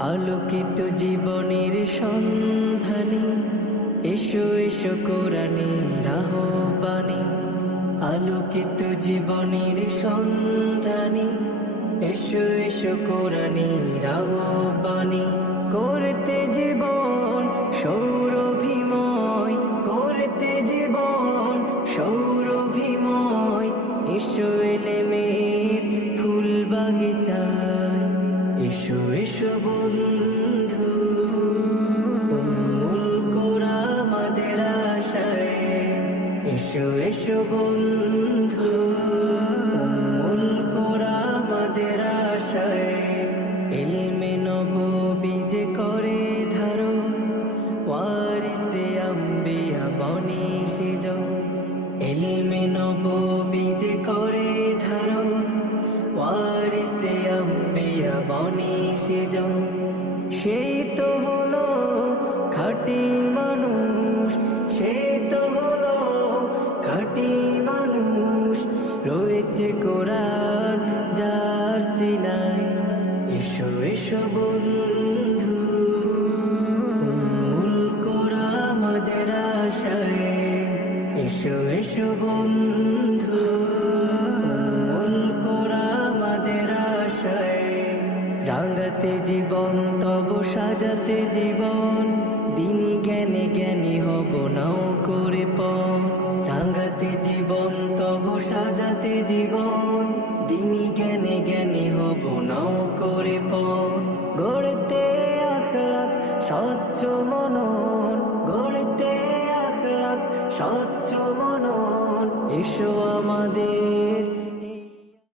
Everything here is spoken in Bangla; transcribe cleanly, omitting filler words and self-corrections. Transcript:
আলোকিত জীবনের সন্ধানে এসো এসো কোরআনের আহ্বানে। আলোকিত জীবনের সন্ধানে এসো এসো কোরআনের আহ্বানে। করতে জীবন সৌরভিময়, করতে জীবন সৌরভিময়। এসো এলেমের ফুল বাগিচায়, এসো এসো বন্ধু, উম্মুল কোরা আমাদের আশায়। এসো এসো বন্ধু, উম্মুল কোরা আমাদের আশায়। ইলমে নববী যে করে ধারণ, ওয়ারিসে আম্বিয়া বনে সেজন। ইলমে নববী যে করে ধারণ, ওয়ারিসে আম্বিয়া বনে সেজন। সেই তো হলো খাঁটি মানুষ, সেই তো হলো খাঁটি মানুষ। রয়েছে কোরআন যার সিনায়। এসো এসো বন্ধু, উম্মুল কোরা আমাদের আশায়। এসো এসো বন্ধু, উম্মুল কোরা আমাদের আশায়। রাঙাতে জীবন তব সাজাতে জীবন, দিনী জ্ঞানে জ্ঞানী হব নাও করে পণ। রাঙাতে জীবন তব সাজাতে জীবন, দিনী জ্ঞানে জ্ঞানী হব নাও করে পণ। গড়তে আখলাক স্বচ্ছ মনন, গড়তে আখলাক স্বচ্ছ মনন। এসো আমাদের